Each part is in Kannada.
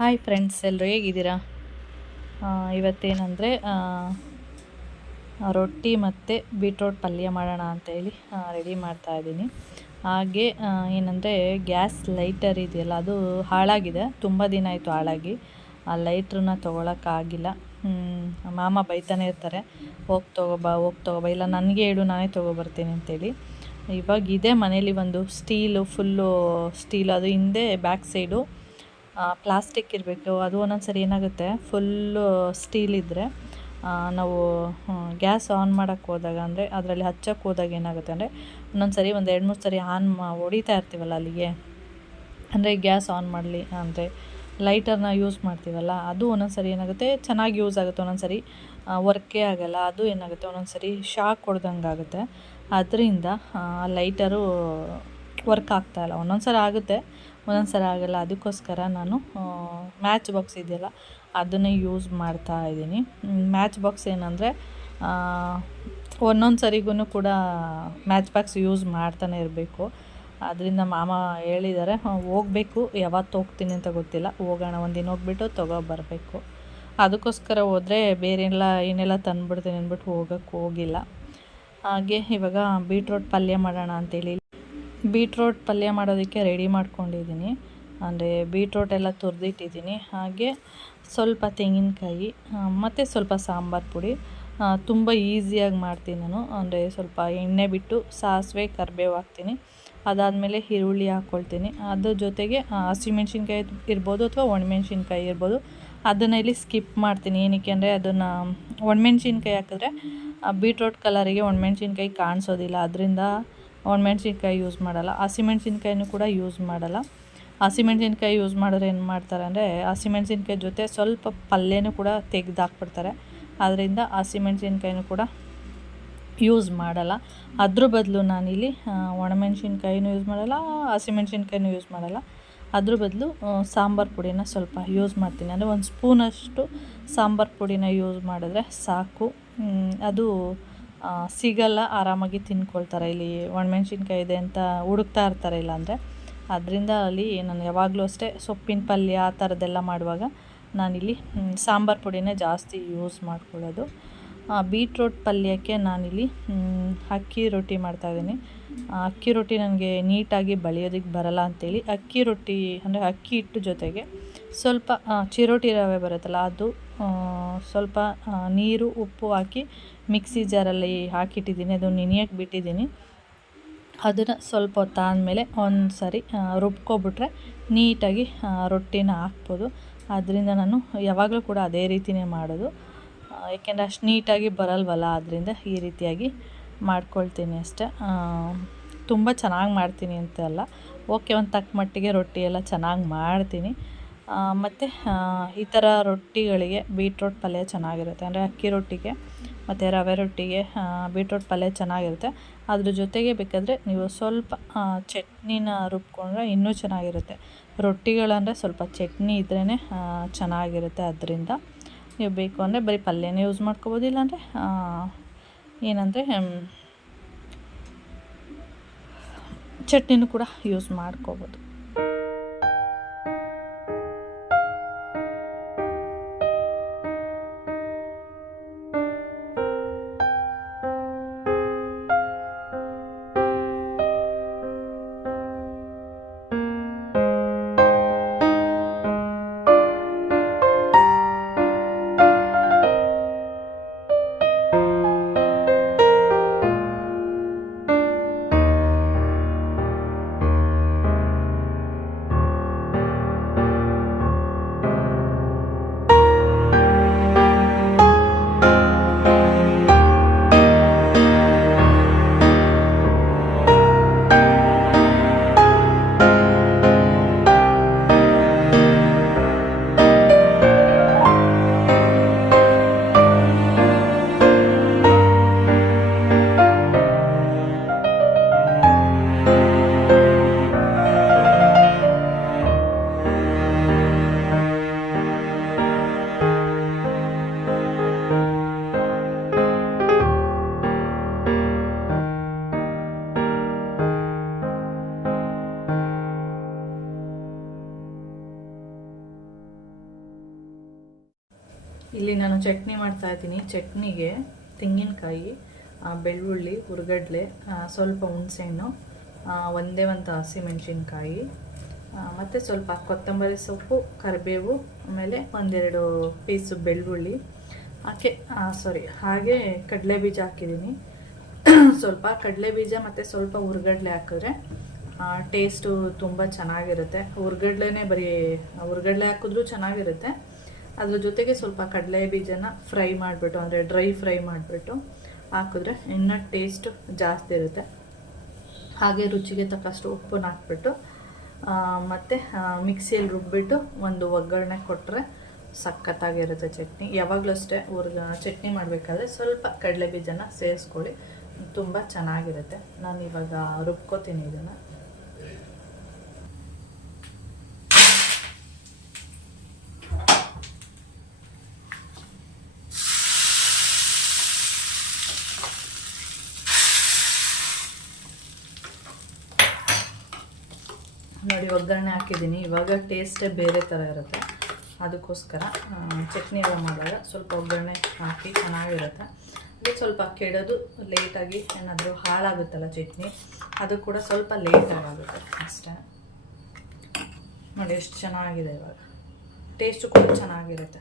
ಹಾಯ್ ಫ್ರೆಂಡ್ಸ್ ಎಲ್ಲರೂ ಹೇಗಿದ್ದೀರಾ? ಇವತ್ತೇನಂದರೆ ರೊಟ್ಟಿ ಮತ್ತು ಬೀಟ್ರೋಟ್ ಪಲ್ಯ ಮಾಡೋಣ ಅಂತೇಳಿ ರೆಡಿ ಮಾಡ್ತಾ ಇದ್ದೀನಿ. ಹಾಗೆ ಏನಂದರೆ, ಗ್ಯಾಸ್ ಲೈಟರ್ ಇದೆಯಲ್ಲ, ಅದು ಹಾಳಾಗಿದೆ. ತುಂಬ ದಿನ ಆಯಿತು ಹಾಳಾಗಿ. ಆ ಲೈಟ್ರನ್ನ ತೊಗೊಳಕ್ಕಾಗಿಲ್ಲ ಮಾಮ ಬೈತಾನೆ ಇರ್ತಾರೆ. ಹೋಗಿ ತೊಗೊಬಾ ಹೋಗಿ ತೊಗೊಬಾ ಇಲ್ಲ, ನನಗೆ ಹೇಳು, ನಾನೇ ತೊಗೊಬರ್ತೀನಿ ಅಂತೇಳಿ ಇವಾಗ ಇದೆ ಮನೇಲಿ ಒಂದು ಸ್ಟೀಲು, ಫುಲ್ಲು ಸ್ಟೀಲ್, ಅದು ಹಿಂದೆ ಬ್ಯಾಕ್ ಸೈಡು ಪ್ಲಾಸ್ಟಿಕ್ ಇರಬೇಕು, ಅದು ಒಂದೊಂದು ಸರಿ ಏನಾಗುತ್ತೆ ಫುಲ್ಲು ಸ್ಟೀಲ್ ಇದ್ದರೆ ನಾವು ಗ್ಯಾಸ್ ಆನ್ ಮಾಡೋಕ್ಕೆ ಹೋದಾಗ ಅಂದರೆ ಅದರಲ್ಲಿ ಹಚ್ಚಕ್ಕೆ ಹೋದಾಗ ಏನಾಗುತ್ತೆ ಅಂದರೆ ಒಂದೊಂದು ಸರಿ ಒಂದು ಎರಡು, ಮೂರು ಸರಿ ಆನ್ ಮಾ, ಹೊಡಿತಾ ಇರ್ತೀವಲ್ಲ ಅಲ್ಲಿಗೆ. ಅಂದರೆ ಗ್ಯಾಸ್ ಆನ್ ಮಾಡಲಿ ಅಂದರೆ ಲೈಟರ್ನ ಯೂಸ್ ಮಾಡ್ತೀವಲ್ಲ, ಅದು ಒಂದೊಂದು ಸರಿ ಏನಾಗುತ್ತೆ, ಚೆನ್ನಾಗಿ ಯೂಸ್ ಆಗುತ್ತೆ ಒಂದೊಂದು ಸರಿ ವರ್ಕೇ ಆಗೋಲ್ಲ, ಅದು ಏನಾಗುತ್ತೆ ಒಂದೊಂದು ಸರಿ ಶಾಕ್ ಹೊಡ್ದಂಗೆ ಆಗುತ್ತೆ. ಅದರಿಂದ ಲೈಟರು ವರ್ಕ್ ಆಗ್ತಾಯಿಲ್ಲ ಒಂದೊಂದು ಸರಿ ಆಗುತ್ತೆ. ಒಂದೊಂದು ಸಲ ಆಗಲ್ಲ, ಅದಕ್ಕೋಸ್ಕರ ನಾನು ಮ್ಯಾಚ್ ಬಾಕ್ಸ್ ಇದೆಯಲ್ಲ, ಅದನ್ನೇ ಯೂಸ್ ಮಾಡ್ತಾ ಇದ್ದೀನಿ. ಮ್ಯಾಚ್ ಬಾಕ್ಸ್ ಏನಂದರೆ ಒಂದೊಂದು ಸರಿಗೂ ಕೂಡ ಮ್ಯಾಚ್ ಬಾಕ್ಸ್ ಯೂಸ್ ಮಾಡ್ತಾನೆ ಇರಬೇಕು. ಅದರಿಂದ ಮಾಮ ಹೇಳಿದ್ದಾರೆ ಹೋಗಬೇಕು, ಯಾವತ್ತು ಹೋಗ್ತೀನಿ ಅಂತ ಗೊತ್ತಿಲ್ಲ. ಹೋಗೋಣ, ಒಂದಿನ ಹೋಗ್ಬಿಟ್ಟು ತೊಗೊಬರ್ಬೇಕು ಅದಕ್ಕೋಸ್ಕರ ಹೋದರೆ ಬೇರೆಲ್ಲ ಏನೆಲ್ಲ ತಂದುಬಿಡ್ತೀನಿ ಅಂದ್ಬಿಟ್ಟು ಹೋಗೋಕ್ಕೆ ಹೋಗಿಲ್ಲ. ಹಾಗೆ ಇವಾಗ ಬೀಟ್ರೋಟ್ ಪಲ್ಯ ಮಾಡೋಣ ಅಂತೇಳಿ ಬೀಟ್ರೋಟ್ ಪಲ್ಯ ಮಾಡೋದಕ್ಕೆ ರೆಡಿ ಮಾಡ್ಕೊಂಡಿದ್ದೀನಿ. ಅಂದರೆ ಬೀಟ್ರೋಟ್ ಎಲ್ಲ ತುರಿದಿಟ್ಟಿದ್ದೀನಿ. ಹಾಗೆ ಸ್ವಲ್ಪ ತೆಂಗಿನಕಾಯಿ ಮತ್ತು ಸ್ವಲ್ಪ ಸಾಂಬಾರು ಪುಡಿ ತುಂಬ ಈಸಿಯಾಗಿ ಮಾಡ್ತೀನಿ ನಾನು. ಅಂದರೆ ಸ್ವಲ್ಪ ಎಣ್ಣೆ ಬಿಟ್ಟು ಸಾಸಿವೆ, ಕರಿಬೇವು ಹಾಕ್ತೀನಿ. ಅದಾದಮೇಲೆ ಈರುಳ್ಳಿ ಹಾಕ್ಕೊಳ್ತೀನಿ ಅದ್ರ ಜೊತೆಗೆ ಹಸಿಮೆಣ್ಸಿನ್ಕಾಯಿ ಇರ್ಬೋದು ಅಥವಾ ಒಣಮೆಣ್ಸಿನ್ಕಾಯಿ ಇರ್ಬೋದು, ಅದನ್ನು ಇಲ್ಲಿ ಸ್ಕಿಪ್ ಮಾಡ್ತೀನಿ. ಏನಕ್ಕೆ ಅಂದರೆ ಅದನ್ನು ಒಣಮೆಣ್ಸಿನ್ಕಾಯಿ ಹಾಕಿದ್ರೆ ಬೀಟ್ರೋಟ್ ಕಲರಿಗೆ ಒಣಮೆಣ್ಸಿನ್ಕಾಯಿ ಕಾಣಿಸೋದಿಲ್ಲ. ಅದರಿಂದ ಒಣಮೆಣ್ಸಿನ್ಕಾಯಿ ಯೂಸ್ ಮಾಡಲ್ಲ. ಹಸಿಮೆಣ್ಸಿನ್ಕಾಯಿನೂ ಕೂಡ ಯೂಸ್ ಮಾಡಲ್ಲ. ಹಸಿಮೆಣ್ಸಿನ್ಕಾಯಿ ಯೂಸ್ ಮಾಡಿದ್ರೆ ಏನು ಮಾಡ್ತಾರೆ ಅಂದರೆ ಹಸಿಮೆಣ್ಸಿನ್ಕಾಯಿ ಜೊತೆ ಸ್ವಲ್ಪ ಪಲ್ಯನೂ ಕೂಡ ತೆಗೆದಾಕ್ಬಿಡ್ತಾರೆ ಆದ್ದರಿಂದ ಹಸಿಮೆಣ್ಸಿನ್ಕಾಯಿನೂ ಕೂಡ ಯೂಸ್ ಮಾಡಲ್ಲ. ಅದ್ರ ಬದಲು ನಾನಿಲ್ಲಿ ಒಣ ಒಣಮೆಣ್ಸಿನ್ಕಾಯಿನೂ ಯೂಸ್ ಮಾಡಲ್ಲ ಹಸಿಮೆಣ್ಸಿನ್ಕಾಯಿನೂ ಯೂಸ್ ಮಾಡಲ್ಲ. ಅದ್ರ ಬದಲು ಸಾಂಬಾರು ಪುಡಿನ ಸ್ವಲ್ಪ ಯೂಸ್ ಮಾಡ್ತೀನಿ. ಅಂದರೆ ಒಂದು ಸ್ಪೂನಷ್ಟು ಸಾಂಬಾರು ಪುಡಿನ ಯೂಸ್ ಮಾಡಿದ್ರೆ ಸಾಕು. ಅದು ಸಿಗಲ್ಲ, ಆರಾಮಾಗಿ ತಿನ್ಕೊಳ್ತಾರೆ. ಇಲ್ಲಿ ಒಣಮೆಣ್ಸಿನ್ಕಾಯಿ ಇದೆ ಅಂತ ಹುಡುಕ್ತಾ ಇರ್ತಾರೆ ಇಲ್ಲಾಂದರೆ. ಅದರಿಂದ ಅಲ್ಲಿ ನಾನು ಯಾವಾಗಲೂ ಅಷ್ಟೇ ಸೊಪ್ಪಿನ ಪಲ್ಯ ಆ ಥರದ್ದೆಲ್ಲ ಮಾಡುವಾಗ ನಾನಿಲ್ಲಿ ಸಾಂಬಾರು ಪುಡಿನೇ ಜಾಸ್ತಿ ಯೂಸ್ ಮಾಡ್ಕೊಳ್ಳೋದು. ಬೀಟ್ರೋಟ್ ಪಲ್ಯಕ್ಕೆ ನಾನಿಲ್ಲಿ ಅಕ್ಕಿ ರೊಟ್ಟಿ ಮಾಡ್ತಾಯಿದ್ದೀನಿ ಅಕ್ಕಿ ರೊಟ್ಟಿ ನನಗೆ ನೀಟಾಗಿ ಬಳಿಯೋದಕ್ಕೆ ಬರಲ್ಲ ಅಂತೇಳಿ ಅಕ್ಕಿ ರೊಟ್ಟಿ, ಅಂದರೆ ಅಕ್ಕಿ ಹಿಟ್ಟು ಜೊತೆಗೆ ಸ್ವಲ್ಪ ಚಿರೋಟಿ ರವೆ ಬರುತ್ತಲ್ಲ, ಅದು ಸ್ವಲ್ಪ ನೀರು, ಉಪ್ಪು ಹಾಕಿ ಮಿಕ್ಸಿ ಜಾರಲ್ಲಿ ಹಾಕಿಟ್ಟಿದ್ದೀನಿ ಅದು ನೆನೆಯಕ್ಕೆ ಬಿಟ್ಟಿದ್ದೀನಿ. ಅದನ್ನು ಸ್ವಲ್ಪ ಹೊತ್ತು ಆದಮೇಲೆ ಒಂದು ಸರಿ ರುಬ್ಕೊಬಿಟ್ರೆ ನೀಟಾಗಿ ರೊಟ್ಟಿನ ಹಾಕ್ಬೋದು. ಅದರಿಂದ ನಾನು ಯಾವಾಗಲೂ ಕೂಡ ಅದೇ ರೀತಿಯೇ ಮಾಡೋದು. ಏಕೆಂದರೆ ಅಷ್ಟು ನೀಟಾಗಿ ಬರಲ್ವಲ್ಲ ಅದರಿಂದ ಈ ರೀತಿಯಾಗಿ ಮಾಡ್ಕೊಳ್ತೀನಿ ಅಷ್ಟೆ. ತುಂಬ ಚೆನ್ನಾಗಿ ಮಾಡ್ತೀನಿ ಅಂತ ಅಲ್ಲ. ಓಕೆ, ಒಂದು ತಕ್ಕ ಮಟ್ಟಿಗೆ ರೊಟ್ಟಿ ಎಲ್ಲ ಚೆನ್ನಾಗಿ ಮಾಡ್ತೀನಿ. ಮತ್ತು ಈ ಥರ ರೊಟ್ಟಿಗಳಿಗೆ ಬೀಟ್ರೋಟ್ ಪಲ್ಯ ಚೆನ್ನಾಗಿರುತ್ತೆ. ಅಂದರೆ ಅಕ್ಕಿ ರೊಟ್ಟಿಗೆ ಮತ್ತು ರವೆ ರೊಟ್ಟಿಗೆ ಬೀಟ್ರೋಟ್ ಪಲ್ಯ ಚೆನ್ನಾಗಿರುತ್ತೆ. ಅದ್ರ ಜೊತೆಗೆ ಬೇಕಾದರೆ ನೀವು ಸ್ವಲ್ಪ ಚಟ್ನಿನ ರುಬ್ಕೊಂಡ್ರೆ ಇನ್ನೂ ಚೆನ್ನಾಗಿರುತ್ತೆ. ರೊಟ್ಟಿಗಳಂದರೆ ಸ್ವಲ್ಪ ಚಟ್ನಿ ಇದ್ರೇ ಚೆನ್ನಾಗಿರುತ್ತೆ ಅದರಿಂದ. ನೀವು ಬೇಕು ಅಂದರೆ ಬರೀ ಪಲ್ಯನೇ ಯೂಸ್ ಮಾಡ್ಕೊಬೋದು. ಇಲ್ಲಾಂದರೆ ಏನಂದರೆ ಚಟ್ನಿನೂ ಕೂಡ ಯೂಸ್ ಮಾಡ್ಕೋಬೋದು. ಇಲ್ಲಿ ನಾನು ಚಟ್ನಿ ಮಾಡ್ತಾ ಇದ್ದೀನಿ. ಚಟ್ನಿಗೆ ತೆಂಗಿನಕಾಯಿ ಬೆಳ್ಳುಳ್ಳಿ ಹುರ್ಗಡ್ಲೆ ಸ್ವಲ್ಪ ಹುಣಸೆಹಣ್ಣು ಒಂದೇ ಒಂದು ಹಸಿಮೆಣಸಿನ್ಕಾಯಿ ಮತ್ತು ಸ್ವಲ್ಪ ಕೊತ್ತಂಬರಿ ಸೊಪ್ಪು, ಕರಿಬೇವು, ಆಮೇಲೆ ಒಂದೆರಡು ಪೀಸು ಬೆಳ್ಳುಳ್ಳಿ. ಹಾಕಿ ಸಾರಿ ಹಾಗೆ ಕಡಲೆ ಬೀಜ ಹಾಕಿದ್ದೀನಿ. ಸ್ವಲ್ಪ ಕಡಲೆ ಬೀಜ ಮತ್ತು ಸ್ವಲ್ಪ ಹುರ್ಗಡ್ಲೆ ಹಾಕಿದ್ರೆ ಟೇಸ್ಟು ತುಂಬ ಚೆನ್ನಾಗಿರುತ್ತೆ. ಹುರ್ಗಡ್ಲೆನೇ ಬರೀ ಹುರ್ಗಡ್ಲೆ ಹಾಕಿದ್ರೂ ಚೆನ್ನಾಗಿರುತ್ತೆ. ಅದ್ರ ಜೊತೆಗೆ ಸ್ವಲ್ಪ ಕಡಲೆ ಬೀಜನ ಫ್ರೈ ಮಾಡಿಬಿಟ್ಟು, ಅಂದರೆ ಡ್ರೈ ಫ್ರೈ ಮಾಡಿಬಿಟ್ಟು ಹಾಕಿದ್ರೆ ಇನ್ನೂ ಟೇಸ್ಟ್ ಜಾಸ್ತಿ ಇರುತ್ತೆ. ಹಾಗೆ ರುಚಿಗೆ ತಕ್ಕಷ್ಟು ಉಪ್ಪನ್ನ ಹಾಕ್ಬಿಟ್ಟು ಮತ್ತು ಮತ್ತೆ ಮಿಕ್ಸಿಯಲ್ಲಿ ರುಬ್ಬಿಟ್ಟು ಒಂದು ಒಗ್ಗರಣೆ ಕೊಟ್ಟರೆ ಸಖತ್ತಾಗಿರುತ್ತೆ ಚಟ್ನಿ. ಯಾವಾಗಲೂ ಅಷ್ಟೇ ಊರ್ಗ ಚಟ್ನಿ ಮಾಡಬೇಕಾದ್ರೆ ಸ್ವಲ್ಪ ಕಡಲೆ ಬೀಜನ ಸೇರಿಸ್ಕೊಳ್ಳಿ. ತುಂಬ ಚೆನ್ನಾಗಿರುತ್ತೆ. ನಾನು ಇವಾಗ ರುಬ್ಕೋತೀನಿ ಇದನ್ನು ನೋಡಿ ಒಗ್ಗರಣೆ ಹಾಕಿದ್ದೀನಿ. ಇವಾಗ ಟೇಸ್ಟೇ ಬೇರೆ ಥರ ಇರುತ್ತೆ. ಅದಕ್ಕೋಸ್ಕರ ಚಟ್ನಿ ಎಲ್ಲ ಮಾಡಿದಾಗ ಸ್ವಲ್ಪ ಒಗ್ಗರಣೆ ಹಾಕಿ ಚೆನ್ನಾಗಿರುತ್ತೆ. ಅದು ಸ್ವಲ್ಪ ಕೆಡೋದು ಲೇಟಾಗಿ ಏನಾದರೂ ಹಾಳಾಗುತ್ತಲ್ಲ ಚಟ್ನಿ, ಅದು ಕೂಡ ಸ್ವಲ್ಪ ಲೇಟ್ ಆಗುತ್ತೆ ಅಷ್ಟೇ. ನೋಡಿ ಎಷ್ಟು ಚೆನ್ನಾಗಿದೆ ಇವಾಗ. ಟೇಸ್ಟು ಕೂಡ ಚೆನ್ನಾಗಿರುತ್ತೆ.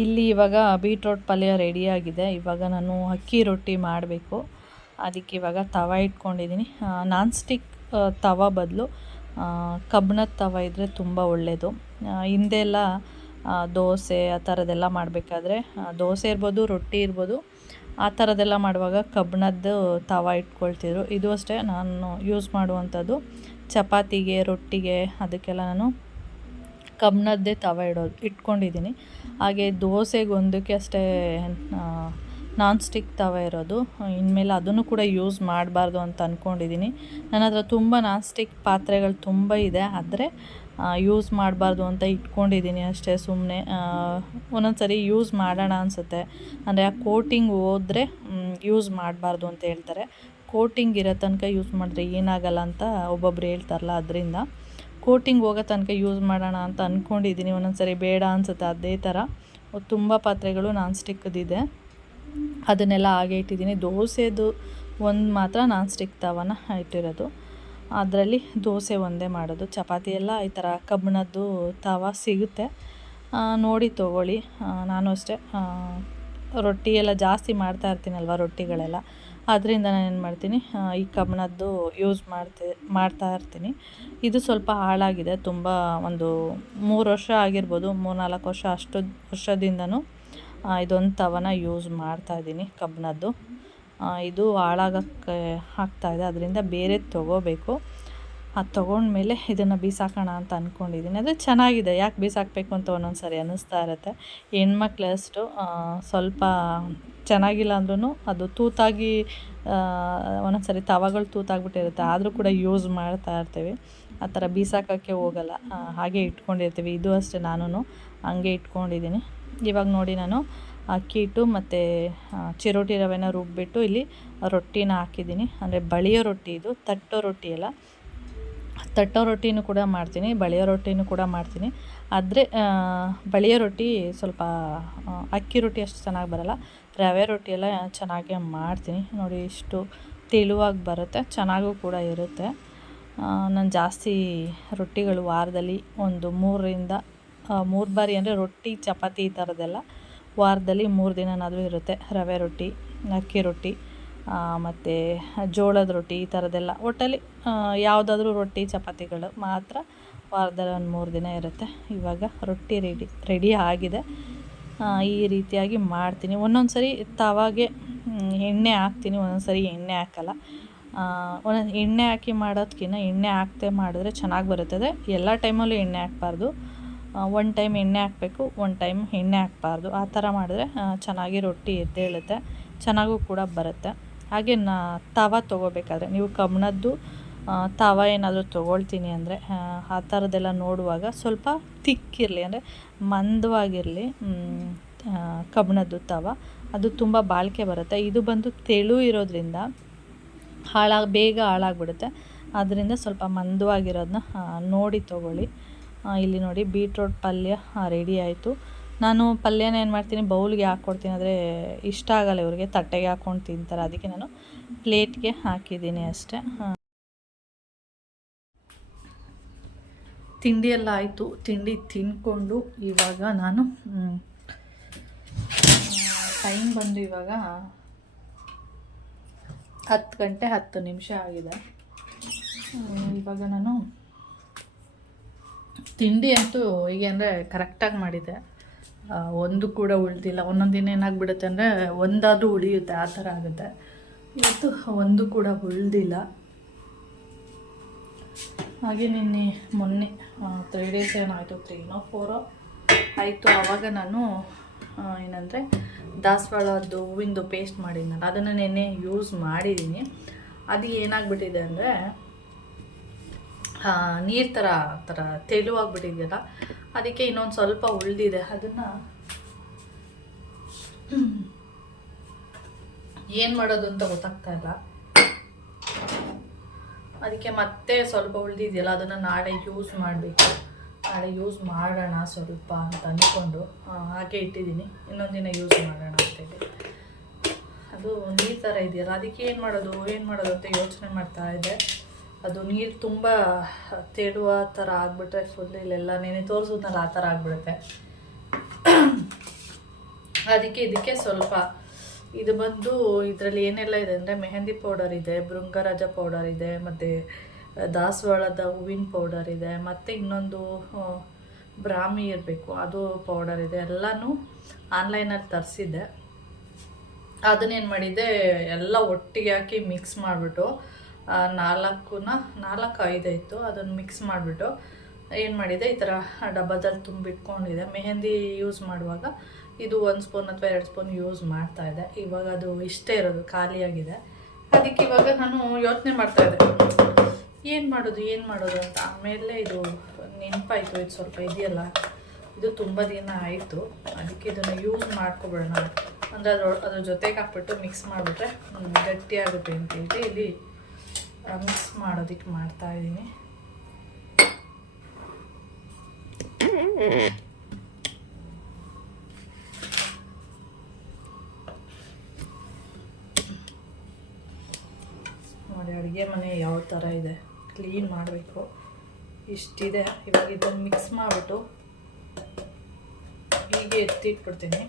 ಇಲ್ಲಿ ಇವಾಗ ಬೀಟ್ರೋಟ್ ಪಲ್ಯ ರೆಡಿಯಾಗಿದೆ ಇವಾಗ ನಾನು ಅಕ್ಕಿ ರೊಟ್ಟಿ ಮಾಡಬೇಕು. ಅದಕ್ಕೆ ಇವಾಗ ತವ ಇಟ್ಕೊಂಡಿದ್ದೀನಿ. ನಾನ್ ಸ್ಟಿಕ್ ತವ ಬದಲು ಕಬ್ಬಿಣದ ತವ ಇದ್ದರೆ ತುಂಬ ಒಳ್ಳೆಯದು ಹಿಂದೆ ಎಲ್ಲ ದೋಸೆ ಆ ಥರದ್ದೆಲ್ಲ ಮಾಡಬೇಕಾದ್ರೆ ದೋಸೆ ಇರ್ಬೋದು, ರೊಟ್ಟಿ ಇರ್ಬೋದು, ಆ ಥರದ್ದೆಲ್ಲ ಮಾಡುವಾಗ ಕಬ್ಬಿಣದ್ದು ತವ ಇಟ್ಕೊಳ್ತಿದ್ರು. ಇದು ಅಷ್ಟೇ, ನಾನು ಯೂಸ್ ಮಾಡುವಂಥದ್ದು. ಚಪಾತಿಗೆ, ರೊಟ್ಟಿಗೆ, ಅದಕ್ಕೆಲ್ಲ ನಾನು ಕಬ್ಬಿಣದ್ದೇ ತವ ಇಡೋದು ಇಟ್ಕೊಂಡಿದ್ದೀನಿ. ಹಾಗೆ ದೋಸೆಗೊಂದಕ್ಕೆ ಅಷ್ಟೇ ನಾನ್ ಸ್ಟಿಕ್ ತವ ಇರೋದು. ಇನ್ಮೇಲೆ ಅದನ್ನು ಕೂಡ ಯೂಸ್ ಮಾಡಬಾರ್ದು ಅಂತ ಅಂದ್ಕೊಂಡಿದ್ದೀನಿ ನನ್ನ ಹತ್ರ ತುಂಬ ನಾನ್ ಸ್ಟಿಕ್ ಪಾತ್ರೆಗಳು ತುಂಬ ಇದೆ. ಆದರೆ ಯೂಸ್ ಮಾಡಬಾರ್ದು ಅಂತ ಇಟ್ಕೊಂಡಿದ್ದೀನಿ ಅಷ್ಟೇ ಸುಮ್ಮನೆ ಒಂದೊಂದು ಸರಿ ಯೂಸ್ ಮಾಡೋಣ ಅನಿಸುತ್ತೆ. ಅಂದರೆ ಆ ಕೋಟಿಂಗ್ ಹೋದರೆ ಯೂಸ್ ಮಾಡಬಾರ್ದು ಅಂತ ಹೇಳ್ತಾರೆ. ಕೋಟಿಂಗ್ ಇರೋ ತನಕ ಯೂಸ್ ಮಾಡಿದ್ರೆ ಏನಾಗಲ್ಲ ಅಂತ ಒಬ್ಬೊಬ್ರು ಹೇಳ್ತಾರಲ್ಲ ಅದರಿಂದ. ಕೋಟಿಂಗ್ ಹೋಗೋ ತನಕ ಯೂಸ್ ಮಾಡೋಣ ಅಂತ ಅಂದ್ಕೊಂಡಿದ್ದೀನಿ ಒಂದೊಂದು ಸರಿ ಬೇಡ ಅನಿಸುತ್ತೆ ಅದೇ ಥರ. ತುಂಬ ಪಾತ್ರೆಗಳು ನಾನ್ ಸ್ಟಿಕ್ಕದಿದೆ ಅದನ್ನೆಲ್ಲ ಹಾಗೆ ಇಟ್ಟಿದ್ದೀನಿ. ದೋಸೆದು ಒಂದು ಮಾತ್ರ ನಾನ್ ಸ್ಟಿಕ್ ತವನ ಇಟ್ಟಿರೋದು. ಅದರಲ್ಲಿ ದೋಸೆ ಒಂದೇ ಮಾಡೋದು. ಚಪಾತಿ ಎಲ್ಲ ಈ ಥರ ಕಬ್ಬಿಣದ್ದು ತವ ಸಿಗುತ್ತೆ. ನೋಡಿ ತೊಗೊಳ್ಳಿ. ನಾನು ಅಷ್ಟೇ ರೊಟ್ಟಿ ಎಲ್ಲ ಜಾಸ್ತಿ ಮಾಡ್ತಾ ಇರ್ತೀನಲ್ವ ರೊಟ್ಟಿಗಳೆಲ್ಲ. ಅದರಿಂದ ನಾನು ಏನು ಮಾಡ್ತೀನಿ ಈ ಕಬ್ಬಿಣದ್ದು ಯೂಸ್ ಮಾಡ್ತಿ, ಮಾಡ್ತಾ ಇರ್ತೀನಿ. ಇದು ಸ್ವಲ್ಪ ಹಾಳಾಗಿದೆ. ತುಂಬ ಒಂದು ಮೂರು ವರ್ಷ ಆಗಿರ್ಬೋದು, ಮೂರ್ನಾಲ್ಕು ವರ್ಷ ಅಷ್ಟು ವರ್ಷದಿಂದನೂ. ಇದೊಂದು ತವನ ಯೂಸ್ ಮಾಡ್ತಾ ಇದ್ದೀನಿ ಕಬ್ಬಿಣದ್ದು ಇದು ಹಾಳಾಗಕ್ಕೆ ಇದೆ, ಅದರಿಂದ ಬೇರೆ ತೊಗೋಬೇಕು. ಅದು ತೊಗೊಂಡ್ಮೇಲೆ ಇದನ್ನು ಬೀಸಾಕೋಣ ಅಂತ ಅಂದ್ಕೊಂಡಿದ್ದೀನಿ ಅದು ಚೆನ್ನಾಗಿದೆ, ಯಾಕೆ ಬೀಸಾಕಬೇಕು ಅಂತ ಒಂದೊಂದು ಸರಿ ಅನ್ನಿಸ್ತಾ ಇರುತ್ತೆ. ಹೆಣ್ಮಕ್ಳು ಅಷ್ಟು ಸ್ವಲ್ಪ ಚೆನ್ನಾಗಿಲ್ಲ ಅಂದ್ರೂ ಅದು ತೂತಾಗಿ ಒಂದೊಂದು ಸರಿ ತವಗಳು ತೂತಾಗ್ಬಿಟ್ಟಿರುತ್ತೆ, ಆದರೂ ಕೂಡ ಯೂಸ್ ಮಾಡ್ತಾ ಇರ್ತೀವಿ. ಆ ಥರ ಬೀಸಾಕೋಕ್ಕೆ ಹೋಗಲ್ಲ ಹಾಗೆ ಇಟ್ಕೊಂಡಿರ್ತೀವಿ. ಇದು ಅಷ್ಟೇ ನಾನು ಹಂಗೆ ಇಟ್ಕೊಂಡಿದ್ದೀನಿ ಇವಾಗ ನೋಡಿ ನಾನು ಅಕ್ಕಿ ಹಿಟ್ಟು ಮತ್ತು ಚಿರೋಟಿ ರವೆನ ರುಬ್ಬಿಟ್ಟು ಇಲ್ಲಿ ರೊಟ್ಟಿನ ಹಾಕಿದ್ದೀನಿ. ಅಂದರೆ ಬಳಿಯೋ ರೊಟ್ಟಿ ಇದು, ತಟ್ಟೋ ರೊಟ್ಟಿ ಅಲ್ಲ. ತಟ್ಟೋ ರೊಟ್ಟಿನೂ ಕೂಡ ಮಾಡ್ತೀನಿ, ಬಳಿಯೋ ರೊಟ್ಟಿನೂ ಕೂಡ ಮಾಡ್ತೀನಿ. ಆದರೆ ಬಳಿಯೋ ರೊಟ್ಟಿ ಸ್ವಲ್ಪ ಅಕ್ಕಿ ರೊಟ್ಟಿ ಅಷ್ಟು ಚೆನ್ನಾಗಿ ಬರಲ್ಲ. ರವೆ ರೊಟ್ಟಿ ಎಲ್ಲ ಚೆನ್ನಾಗೇ ಮಾಡ್ತೀನಿ. ನೋಡಿ ಇಷ್ಟು ತೆಳುವಾಗಿ ಬರುತ್ತೆ, ಚೆನ್ನಾಗೂ ಕೂಡ ಇರುತ್ತೆ. ನಾನು ಜಾಸ್ತಿ ರೊಟ್ಟಿಗಳು ವಾರದಲ್ಲಿ ಒಂದು ಮೂರರಿಂದ ಮೂರು ಬಾರಿ ಅಂದರೆ ರೊಟ್ಟಿ, ಚಪಾತಿ ಈ ಥರದ್ದೆಲ್ಲ ವಾರದಲ್ಲಿ ಮೂರು ದಿನನಾದರೂ ಇರುತ್ತೆ. ರವೆ ರೊಟ್ಟಿ, ಅಕ್ಕಿ ರೊಟ್ಟಿ ಮತ್ತು ಜೋಳದ ರೊಟ್ಟಿ ಈ ಥರದ್ದೆಲ್ಲ ಒಟ್ಟಲ್ಲಿ ಯಾವುದಾದ್ರೂ ರೊಟ್ಟಿ, ಚಪಾತಿಗಳು ಮಾತ್ರ ವಾರದಲ್ಲಿ ಒಂದು ಮೂರು ದಿನ ಇರುತ್ತೆ. ಇವಾಗ ರೊಟ್ಟಿ ರೆಡಿ ರೆಡಿ ಆಗಿದೆ. ಈ ರೀತಿಯಾಗಿ ಮಾಡ್ತೀನಿ. ಒಂದೊಂದು ಸರಿ ತವಾಗೆ ಎಣ್ಣೆ ಹಾಕ್ತೀನಿ. ಒಂದೊಂದು ಸರಿ ಎಣ್ಣೆ ಹಾಕಲ್ಲ. ಒಂದೊಂದು ಎಣ್ಣೆ ಹಾಕಿ ಮಾಡೋದಕ್ಕಿಂತ ಎಣ್ಣೆ ಹಾಕ್ತೆ ಮಾಡಿದ್ರೆ ಚೆನ್ನಾಗಿ ಬರುತ್ತದೆ. ಎಲ್ಲ ಟೈಮಲ್ಲೂ ಎಣ್ಣೆ ಹಾಕ್ಬಾರ್ದು. ಒನ್ ಟೈಮ್ ಎಣ್ಣೆ ಹಾಕಬೇಕು ಒನ್ ಟೈಮ್ ಎಣ್ಣೆ ಹಾಕಬಾರ್ದು. ಆ ಥರ ಮಾಡಿದ್ರೆ ಚೆನ್ನಾಗಿ ರೊಟ್ಟಿ ಎದ್ದೇಳುತ್ತೆ, ಚೆನ್ನಾಗೂ ಕೂಡ ಬರುತ್ತೆ. ಹಾಗೆ ನಾ, ತವ ತೊಗೋಬೇಕಾದ್ರೆ, ನೀವು ಕಬ್ಬಿಣದ್ದು ತವ ಏನಾದರೂ ತೊಗೊಳ್ತೀನಿ ಅಂದರೆ, ಆ ಥರದ್ದೆಲ್ಲ ನೋಡುವಾಗ ಸ್ವಲ್ಪ ತಿಕ್ಕಿರಲಿ ಅಂದರೆ ಮಂದವಾಗಿರಲಿ ಕಬ್ಬಿಣದ್ದು ತವ. ಅದು ತುಂಬ ಬಾಳಿಕೆ ಬರುತ್ತೆ. ಇದು ಬಂದು ತೆಳು ಇರೋದ್ರಿಂದ ಹಾಳಾಗಿ, ಬೇಗ ಹಾಳಾಗ್ಬಿಡುತ್ತೆ. ಅದರಿಂದ ಸ್ವಲ್ಪ ಮಂದವಾಗಿರೋದನ್ನ ನೋಡಿ ತೊಗೊಳ್ಳಿ. ಇಲ್ಲಿ ನೋಡಿ ಬೀಟ್ರೋಟ್ ಪಲ್ಯ ರೆಡಿ ಆಯಿತು. ನಾನು ಪಲ್ಯನ ಏನು ಮಾಡ್ತೀನಿ, ಬೌಲ್ಗೆ ಹಾಕ್ಕೊಡ್ತೀನಿ, ಆದರೆ ಇಷ್ಟ ಆಗಲ್ಲ ಇವ್ರಿಗೆ, ತಟ್ಟೆಗೆ ಹಾಕ್ಕೊಂಡು ತಿಂತಾರೆ. ಅದಕ್ಕೆ ನಾನು ಪ್ಲೇಟ್ಗೆ ಹಾಕಿದ್ದೀನಿ ಅಷ್ಟೇ. ತಿಂಡಿ ಎಲ್ಲ ಆಯಿತು. ತಿಂಡಿ ತಿಂದ್ಕೊಂಡು ಇವಾಗ ನಾನು ಟೈಮ್ ಬಂದು ಇವಾಗ ಹತ್ತು ಗಂಟೆ ಹತ್ತು ನಿಮಿಷ ಆಗಿದೆ. ಇವಾಗ ನಾನು ತಿಂಡಿ ಅಂತೂ ಹೀಗೆ ಅಂದರೆ ಕರೆಕ್ಟಾಗಿ ಮಾಡಿದೆ. ಒಂದು ಕೂಡ ಉಳಿದಿಲ್ಲ. ಒಂದೊಂದು ದಿನ ಏನಾಗ್ಬಿಡುತ್ತೆ ಅಂದರೆ ಒಂದಾದರೂ ಉಳಿಯುತ್ತೆ, ಆ ಥರ ಆಗುತ್ತೆ. ಇವತ್ತು ಒಂದು ಕೂಡ ಉಳಿದಿಲ್ಲ. ಹಾಗೆ ನಿನ್ನೆ ಮೊನ್ನೆ ತ್ರೀ ಡೇಸ್ ಏನಾಯಿತು ತ್ರೀನೋ ಫೋರೋ ಆಯಿತು, ಆವಾಗ ನಾನು ಏನಂದರೆ ದಾಸವಾಳದ್ದು ಹೂವಿಂದು ಪೇಸ್ಟ್ ಮಾಡಿದ್ನಲ್ಲ, ಅದನ್ನು ನೆನ್ನೆ ಯೂಸ್ ಮಾಡಿದ್ದೀನಿ ಅದು ಏನಾಗ್ಬಿಟ್ಟಿದೆ ಅಂದರೆ ನೀರು ಥರ ಥರ ತೆಳುವಾಗ್ಬಿಟ್ಟಿದೆಯಲ್ಲ, ಅದಕ್ಕೆ ಇನ್ನೊಂದು ಸ್ವಲ್ಪ ಉಳಿದಿದೆ. ಅದನ್ನು ಏನು ಮಾಡೋದು ಅಂತ ಗೊತ್ತಾಗ್ತಾ ಇಲ್ಲ. ಅದಕ್ಕೆ ಮತ್ತೆ ಸ್ವಲ್ಪ ಉಳಿದಿದೆಯಲ್ಲ, ಅದನ್ನು ನಾಳೆ ಯೂಸ್ ಮಾಡಬೇಕು. ನಾಳೆ ಯೂಸ್ ಮಾಡೋಣ ಸ್ವಲ್ಪ ಅಂತ ಅಂದ್ಕೊಂಡು ಹಾಗೆ ಇಟ್ಟಿದ್ದೀನಿ. ಇನ್ನೊಂದು ದಿನ ಯೂಸ್ ಮಾಡೋಣ ಅಂತೇಳಿ ಅದು ನೀರು ಥರ ಇದೆಯಲ್ಲ, ಅದಕ್ಕೆ ಏನು ಮಾಡೋದು ಏನು ಮಾಡೋದು ಅಂತ ಯೋಚನೆ ಮಾಡ್ತಾ ಇದ್ದೆ. ಅದು ನೀರು ತುಂಬ ತೇಡುವ ಥರ ಆಗಿಬಿಟ್ರೆ ಫುಲ್ ಇಲ್ಲೆಲ್ಲ ನೆನೆ ತೋರಿಸೋದ್ನಲ್ಲ ಆ ಥರ ಆಗಿಬಿಡುತ್ತೆ. ಅದಕ್ಕೆ ಇದಕ್ಕೆ ಸ್ವಲ್ಪ ಇದು ಬಂದು ಇದರಲ್ಲಿ ಏನೆಲ್ಲ ಇದೆ ಅಂದರೆ ಮೆಹಂದಿ ಪೌಡರ್ ಇದೆ, ಭೃಂಗರಾಜ ಪೌಡರ್ ಇದೆ, ಮತ್ತು ದಾಸವಾಳದ ಹೂವಿನ ಪೌಡರ್ ಇದೆ, ಮತ್ತು ಇನ್ನೊಂದು ಬ್ರಾಹ್ಮಿ ಇರಬೇಕು, ಅದು ಪೌಡರ್ ಇದೆ. ಎಲ್ಲನೂ ಆನ್ಲೈನಲ್ಲಿ ತರಿಸಿದ್ದೆ. ಅದನ್ನೇನು ಮಾಡಿದ್ದೆ, ಎಲ್ಲ ಒಟ್ಟಿಗೆ ಹಾಕಿ ಮಿಕ್ಸ್ ಮಾಡಿಬಿಟ್ಟು ನಾಲ್ಕುನ, ನಾಲ್ಕು ಐದು ಇತ್ತು ಅದನ್ನು ಮಿಕ್ಸ್ ಮಾಡಿಬಿಟ್ಟು ಏನು ಮಾಡಿದೆ? ಈ ಥರ ಡಬ್ಬದಲ್ಲಿ ತುಂಬಿಟ್ಕೊಂಡಿದೆ. ಮೆಹಂದಿ ಯೂಸ್ ಮಾಡುವಾಗ ಇದು ಒಂದು ಸ್ಪೂನ್ ಅಥವಾ ಎರಡು ಸ್ಪೂನ್ ಯೂಸ್ ಮಾಡ್ತಾ ಇದೆ. ಇವಾಗ ಅದು ಇಷ್ಟೇ ಇರೋದು, ಖಾಲಿಯಾಗಿದೆ. ಅದಕ್ಕೆ ಇವಾಗ ನಾನು ಯೋಚನೆ ಮಾಡ್ತಾ ಇದ್ದೆ. ಏನು ಮಾಡೋದು ಏನು ಮಾಡೋದು ಅಂತ. ಆಮೇಲೆ ಇದು ನೆನಪಾಯಿತು ಇದು ಸ್ವಲ್ಪ ಇದೆಯಲ್ಲ. ಇದು ತುಂಬ ದಿನ ಆಯಿತು. ಅದಕ್ಕೆ ಇದನ್ನು ಯೂಸ್ ಮಾಡ್ಕೊಬಿಡೋಣ. ಅಂದರೆ ಅದ್ರ ಅದ್ರ ಜೊತೆಗೆ ಹಾಕ್ಬಿಟ್ಟು ಮಿಕ್ಸ್ ಮಾಡಿಬಿಟ್ರೆ ಗಟ್ಟಿಯಾಗುತ್ತೆ ಅಂತೇಳಿ ಇಲ್ಲಿ ಮಿಕ್ಸ್ ಮಾಡೋದಕ್ಕೆ ಮಾಡ್ತಾ ಇದ್ದೀನಿ. ನೋಡಿ, ಅಡುಗೆ ಮನೆ ಯಾವ ಥರ ಇದೆ? ಕ್ಲೀನ್ ಮಾಡಬೇಕು. ಇಷ್ಟಿದೆ. ಇವಾಗ ಇದನ್ನು ಮಿಕ್ಸ್ ಮಾಡಿಬಿಟ್ಟು ಹೀಗೆ ಎತ್ತಿಟ್ಬಿಡ್ತೀನಿ.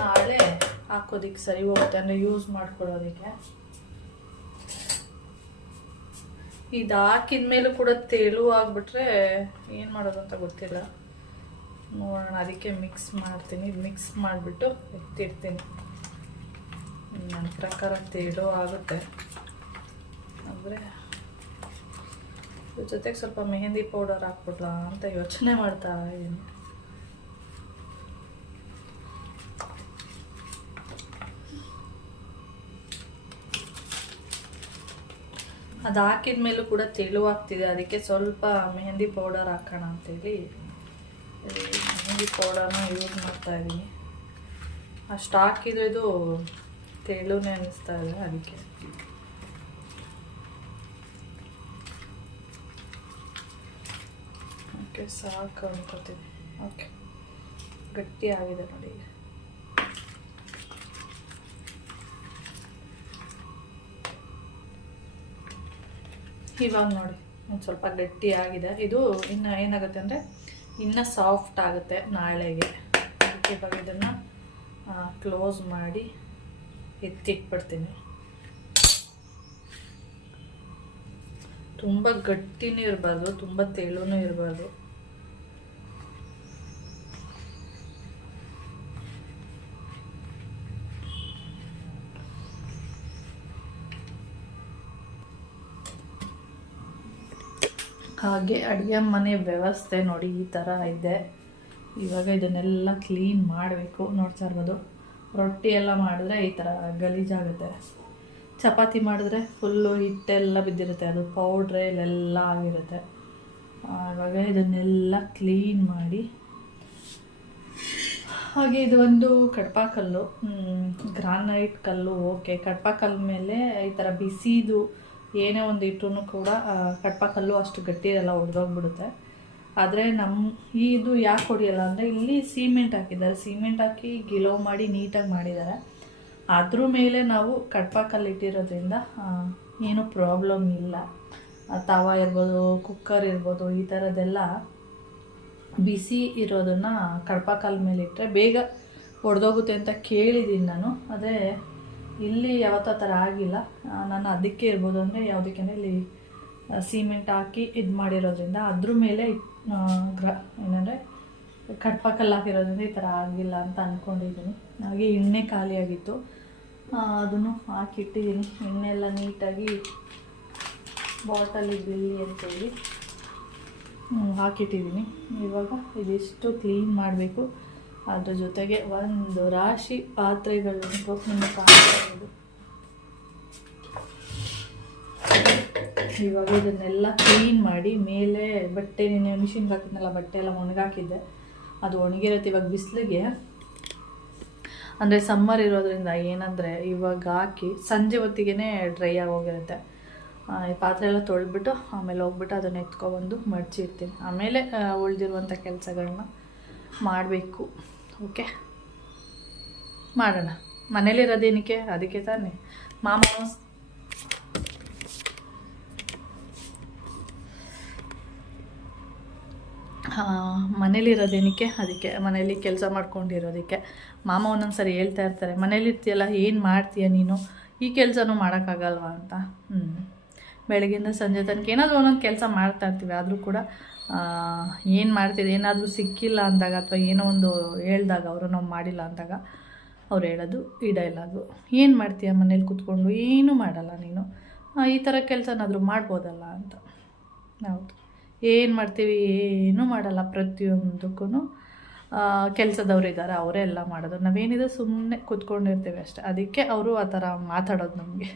ನಾಳೆ ಹಾಕೋದಿಕ್ಕೆ ಸರಿ ಹೋಗುತ್ತೆ ಅಂದರೆ ಯೂಸ್ ಮಾಡ್ಕೊಳ್ಳೋದಕ್ಕೆ. ಇದು ಹಾಕಿದ ಮೇಲೂ ಕೂಡ ತೆಳು ಆಗಿಬಿಟ್ರೆ ಏನು ಮಾಡೋದು ಅಂತ ಗೊತ್ತಿಲ್ಲ. ನೋಡೋಣ, ಅದಕ್ಕೆ ಮಿಕ್ಸ್ ಮಾಡ್ತೀನಿ. ಮಿಕ್ಸ್ ಮಾಡಿಬಿಟ್ಟು ಎತ್ತಿಡ್ತೀನಿ. ನನ್ನ ಪ್ರಕಾರ ತೆಳು ಆಗುತ್ತೆ. ಅಂದರೆ ಇದ್ರ ಜೊತೆಗೆ ಸ್ವಲ್ಪ ಮೆಹಂದಿ ಪೌಡರ್ ಹಾಕ್ಬಿಡ್ಲಾ ಅಂತ ಯೋಚನೆ ಮಾಡ್ತಾ ಇದ್ದೀನಿ. ಅದು ಹಾಕಿದ ಮೇಲೂ ಕೂಡ ತೆಳುವಾಗ್ತಿದೆ. ಅದಕ್ಕೆ ಸ್ವಲ್ಪ ಮೆಹಂದಿ ಪೌಡರ್ ಹಾಕೋಣ ಅಂತೇಳಿ ಮೆಹಂದಿ ಪೌಡರ್ನ ಯೂಸ್ ಮಾಡ್ತಾ ಇದ್ದೀನಿ. ಅಷ್ಟು ಹಾಕಿದ್ರೆ ಇದು ತೆಳುನೇ ಅನ್ನಿಸ್ತಾ ಇದೆ ಅದಕ್ಕೆ. ಓಕೆ ಸಾಕು ಅನ್ಕೋತೀನಿ. ಓಕೆ ಗಟ್ಟಿ ಆಗಿದೆ ನೋಡಿ ಈಗ ಇವಾಗ ನೋಡಿ, ಒಂದು ಸ್ವಲ್ಪ ಗಟ್ಟಿಯಾಗಿದೆ. ಇದು ಇನ್ನು ಏನಾಗುತ್ತೆ ಅಂದರೆ, ಇನ್ನು ಸಾಫ್ಟ್ ಆಗುತ್ತೆ ನಾಳೆಗೆ. ಅದಕ್ಕೆ ಇವಾಗ ಇದನ್ನು ಕ್ಲೋಸ್ ಮಾಡಿ ಎತ್ತಿಟ್ಬಿಡ್ತೀನಿ. ತುಂಬ ಗಟ್ಟಿನೂ ಇರಬಾರ್ದು, ತುಂಬ ತೆಳುನೂ ಇರಬಾರ್ದು. ಹಾಗೆ ಅಡುಗೆ ಮನೆ ವ್ಯವಸ್ಥೆ ನೋಡಿ ಈ ಥರ ಇದೆ. ಇವಾಗ ಇದನ್ನೆಲ್ಲ ಕ್ಲೀನ್ ಮಾಡಬೇಕು. ನೋಡ್ತಾ ಇರ್ಬೋದು. ರೊಟ್ಟಿ ಎಲ್ಲ ಮಾಡಿದ್ರೆ ಈ ಥರ ಗಲೀಜಾಗುತ್ತೆ. ಚಪಾತಿ ಮಾಡಿದ್ರೆ ಫುಲ್ಲು ಹಿಟ್ಟೆಲ್ಲ ಬಿದ್ದಿರುತ್ತೆ. ಅದು ಪೌಡ್ರೆ ಇಲ್ಲೆಲ್ಲ ಆಗಿರುತ್ತೆ. ಇವಾಗ ಇದನ್ನೆಲ್ಲ ಕ್ಲೀನ್ ಮಾಡಿ. ಹಾಗೆ ಇದು ಒಂದು ಕಡಪ ಕಲ್ಲು ಗ್ರಾನೈಟ್ ಕಲ್ಲು. ಓಕೆ ಕಡಪ ಕಲ್ಲು ಮೇಲೆ ಈ ಥರ ಬಿಸಿದು ಏನೇ ಒಂದು ಇಟ್ಟರು ಕೂಡ ಆ, ಕಲ್ಲು ಅಷ್ಟು ಗಟ್ಟಿ ಇರಲ್ಲ ಒಡೆದೋಗ್ಬಿಡುತ್ತೆ. ಆದರೆ ನಮ್ಮ ಇದು ಯಾಕೆ ಹೊಡಿಯಲ್ಲ ಅಂದರೆ ಇಲ್ಲಿ ಸಿಮೆಂಟ್ ಹಾಕಿದ್ದಾರೆ. ಸಿಮೆಂಟ್ ಹಾಕಿ ಗಿಲೋ ಮಾಡಿ ನೀಟಾಗಿ ಮಾಡಿದ್ದಾರೆ. ಅದ್ರ ಮೇಲೆ ನಾವು ಕಟ್ಪಾಕಲ್ಲಿ ಇಟ್ಟಿರೋದ್ರಿಂದ ಏನು ಪ್ರಾಬ್ಲಮ್ ಇಲ್ಲ. ತವ ಇರ್ಬೋದು ಕುಕ್ಕರ್ ಇರ್ಬೋದು ಈ ಥರದ್ದೆಲ್ಲ ಬಿಸಿ ಇರೋದನ್ನು ಕಡ್ಪಾಕಲ್ ಮೇಲೆ ಇಟ್ಟರೆ ಬೇಗ ಒಡೆದೋಗುತ್ತೆ ಅಂತ ಕೇಳಿದ್ದೀನಿ ನಾನು. ಆದರೆ ಇಲ್ಲಿ ಯಾವತ್ತೂ ಆ ಥರ ಆಗಿಲ್ಲ. ನಾನು ಅದಕ್ಕೆ ಇರ್ಬೋದು ಅಂದರೆ ಯಾವುದಕ್ಕೆ ಇಲ್ಲಿ ಸಿಮೆಂಟ್ ಹಾಕಿ ಇದು ಮಾಡಿರೋದ್ರಿಂದ ಅದ್ರ ಮೇಲೆ ಗ್ರ, ಏನಂದರೆ ಕಟ್ಪಾಕಲ್ಲಿ ಹಾಕಿರೋದ್ರಿಂದ ಈ ಥರ ಆಗಿಲ್ಲ ಅಂತ ಅಂದ್ಕೊಂಡಿದ್ದೀನಿ ಹಾಗೆ ಎಣ್ಣೆ ಖಾಲಿಯಾಗಿತ್ತು ಅದನ್ನು ಹಾಕಿಟ್ಟಿದ್ದೀನಿ. ಎಣ್ಣೆ ಎಲ್ಲ ನೀಟಾಗಿ ಬಾಟಲಿ ಬಿಲ್ಲಿ ಅಂತೇಳಿ ಹಾಕಿಟ್ಟಿದ್ದೀನಿ. ಇವಾಗ ಇದಿಷ್ಟು ಕ್ಲೀನ್ ಮಾಡಬೇಕು. ಅದ್ರ ಜೊತೆಗೆ ಒಂದು ರಾಶಿ ಪಾತ್ರೆಗಳನ್ನು ನಿಮ್ಮ ಕಾಣ್ಬೋದು. ಇವಾಗ ಇದನ್ನೆಲ್ಲ ಕ್ಲೀನ್ ಮಾಡಿ ಮೇಲೆ ಬಟ್ಟೆ, ನಿನ್ನೆ ಮಿಷಿನ್ಗೆ ಹಾಕಿದ್ನಲ್ಲ, ಬಟ್ಟೆ ಎಲ್ಲ ಒಣಗಾಕಿದ್ದೆ ಅದು ಒಣಗಿರುತ್ತೆ ಇವಾಗ ಬಿಸಿಲಿಗೆ. ಅಂದರೆ ಸಮ್ಮರ್ ಇರೋದ್ರಿಂದ ಏನಂದರೆ ಇವಾಗ ಹಾಕಿ ಸಂಜೆ ಹೊತ್ತಿಗೆ ಡ್ರೈ ಆಗೋಗಿರುತ್ತೆ. ಹೋಗಿರುತ್ತೆ ಈ ಪಾತ್ರೆ ಎಲ್ಲ ತೊಳೆದ್ಬಿಟ್ಟು ಆಮೇಲೆ ಹೋಗ್ಬಿಟ್ಟು ಅದನ್ನು ಎತ್ಕೊಬಂದು ಮಡಚಿರ್ತೀನಿ. ಆಮೇಲೆ ಉಳಿದಿರುವಂಥ ಕೆಲಸಗಳನ್ನ ಮಾಡಬೇಕು. ಓಕೆ ಮಾಡೋಣ. ಮನೇಲಿರೋದೇನಕ್ಕೆ ಅದಕ್ಕೆ ತಾನೇ. ಮಾಮ ಮನೇಲಿರೋದೇನಕ್ಕೆ ಅದಕ್ಕೆ. ಮನೇಲಿ ಕೆಲಸ ಮಾಡ್ಕೊಂಡಿರೋದಕ್ಕೆ. ಮಾಮ ಒಂದೊಂದು ಸರಿ ಹೇಳ್ತಾ ಇರ್ತಾರೆ ಮನೇಲಿರ್ತೀಯಲ್ಲ ಏನು ಮಾಡ್ತೀಯ ನೀನು? ಈ ಕೆಲಸನೂ ಮಾಡೋಕ್ಕಾಗಲ್ವಾ? ಅಂತ. ಹ್ಞೂ ಬೆಳಗಿಂದ ಸಂಜೆ ತನಕ ಏನಾದರೂ ಒಂದೊಂದು ಕೆಲಸ ಮಾಡ್ತಾ ಇರ್ತೀವಿ, ಆದರೂ ಕೂಡ ಏನು ಮಾಡ್ತಿದ್ದೆ? ಏನಾದರೂ ಸಿಕ್ಕಿಲ್ಲ ಅಂದಾಗ ಅಥವಾ ಏನೋ ಒಂದು ಹೇಳ್ದಾಗ ಅವರು ನಾವು ಮಾಡಿಲ್ಲ ಅಂದಾಗ ಅವ್ರು ಹೇಳೋದು ಈ ಡೈಲಾಗು ಏನು ಮಾಡ್ತೀಯ ಮನೇಲಿ ಕೂತ್ಕೊಂಡು? ಏನೂ ಮಾಡಲ್ಲ ನೀನು. ಈ ಥರ ಕೆಲಸನಾದರೂ ಮಾಡ್ಬೋದಲ್ಲ ಅಂತ. ಹೌದು. ಏನು ಮಾಡ್ತೀವಿ? ಏನೂ ಮಾಡಲ್ಲ ಪ್ರತಿಯೊಂದಕ್ಕೂ ಕೆಲಸದವ್ರು ಇದ್ದಾರೆ, ಅವರೇ ಎಲ್ಲ ಮಾಡೋದು. ನಾವೇನಿದೆ ಸುಮ್ಮನೆ ಕೂತ್ಕೊಂಡಿರ್ತೀವಿ ಅಷ್ಟೆ. ಅದಕ್ಕೆ ಅವರು ಆ ಥರ ಮಾತಾಡೋದು ನಮಗೆ.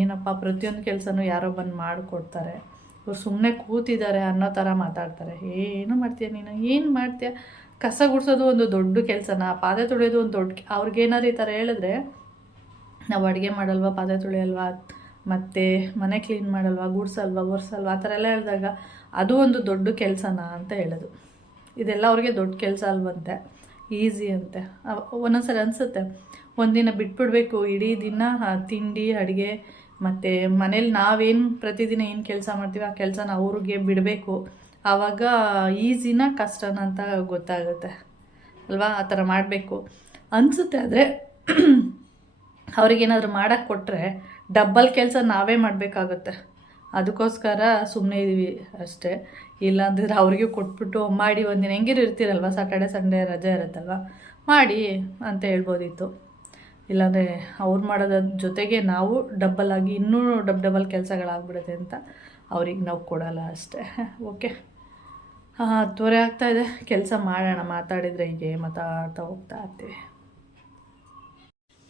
ಏನಪ್ಪ ಪ್ರತಿಯೊಂದು ಕೆಲಸನೂ ಯಾರೋ ಬಂದು ಮಾಡಿಕೊಡ್ತಾರೆ. ಇವ್ರು ಸುಮ್ಮನೆ ಕೂತಿದ್ದಾರೆ ಅನ್ನೋ ಥರ ಮಾತಾಡ್ತಾರೆ. ಏನು ಮಾಡ್ತೀಯ ನೀನು? ಏನು ಮಾಡ್ತೀಯ? ಕಸ ಗುಡಿಸೋದು ಒಂದು ದೊಡ್ಡ ಕೆಲಸನ? ಪಾತ್ರೆ ತೊಳೆಯೋದು ಒಂದು ದೊಡ್ಡ ಅವ್ರಿಗೇನಾದ್ರು ಈ ಥರ ಹೇಳಿದ್ರೆ, ನಾವು ಅಡುಗೆ ಮಾಡಲ್ವಾ? ಪಾತ್ರೆ ತೊಳೆಯಲ್ವಾ? ಮತ್ತು ಮನೆ ಕ್ಲೀನ್ ಮಾಡಲ್ವಾ? ಗುಡ್ಸಲ್ವಾ? ಒರೆಸಲ್ವಾ? ಆ ಥರ ಎಲ್ಲ ಹೇಳಿದಾಗ, ಅದು ಒಂದು ದೊಡ್ಡ ಕೆಲಸನ? ಅಂತ ಹೇಳೋದು. ಇದೆಲ್ಲ ಅವ್ರಿಗೆ ದೊಡ್ಡ ಕೆಲಸ ಅಲ್ವಂತೆ. ಈಸಿ ಅಂತೆ. ಒಂದೊಂದ್ಸಲ ಅನಿಸುತ್ತೆ. ಒಂದಿನ ಬಿಟ್ಬಿಡ್ಬೇಕು. ಇಡೀ ದಿನ ತಿಂಡಿ, ಅಡುಗೆ ಮತ್ತು ಮನೇಲಿ ನಾವೇನು ಪ್ರತಿದಿನ ಏನು ಕೆಲಸ ಮಾಡ್ತೀವಿ, ಆ ಕೆಲಸನ ಅವ್ರಿಗೆ ಬಿಡಬೇಕು. ಆವಾಗ ಈಸಿನ ಕಷ್ಟನ ಅಂತ ಗೊತ್ತಾಗುತ್ತೆ. ಅಲ್ವಾ? ಆ ಥರ ಮಾಡಬೇಕು. ಅನಿಸುತ್ತೆ ಆದರೆ ಅವ್ರಿಗೇನಾದರೂ ಮಾಡೋಕ್ಕೆ ಕೊಟ್ಟರೆ ಡಬ್ಬಲ್ ಕೆಲಸ ನಾವೇ ಮಾಡಬೇಕಾಗುತ್ತೆ. ಅದಕ್ಕೋಸ್ಕರ ಸುಮ್ಮನೆ ಇದ್ದೀವಿ ಅಷ್ಟೇ. ಇಲ್ಲಾಂದ್ರೆ ಅವ್ರಿಗೆ ಕೊಟ್ಬಿಟ್ಟು ಮಾಡಿ ಒಂದಿನ ಹೆಂಗಿರು ಇರ್ತೀರಲ್ವ? ಸಾಟರ್ಡೆ ಸಂಡೇ ರಜೆ ಇರುತ್ತಲ್ವ? ಮಾಡಿ, ಅಂತ ಹೇಳ್ಬೋದಿತ್ತು. ಇಲ್ಲಾಂದರೆ ಅವ್ರು ಮಾಡೋದ್ರ ಜೊತೆಗೆ ನಾವು ಡಬ್ಬಲ್ ಆಗಿ ಇನ್ನೂ ಡಬ್ ಡಬಲ್ ಕೆಲಸಗಳಾಗ್ಬಿಡುತ್ತೆ ಅಂತ ಅವ್ರಿಗೆ ನಾವು ಕೊಡಲ್ಲ ಅಷ್ಟೇ. ಓಕೆ ಹಾಂ ಆಗ್ತಾ ಆಗ್ತಾಯಿದೆ ಕೆಲಸ ಮಾಡೋಣ, ಮಾತಾಡಿದರೆ ಹೀಗೆ ಮಾತಾಡ್ತಾ ಹೋಗ್ತಾ ಇರ್ತೀವಿ.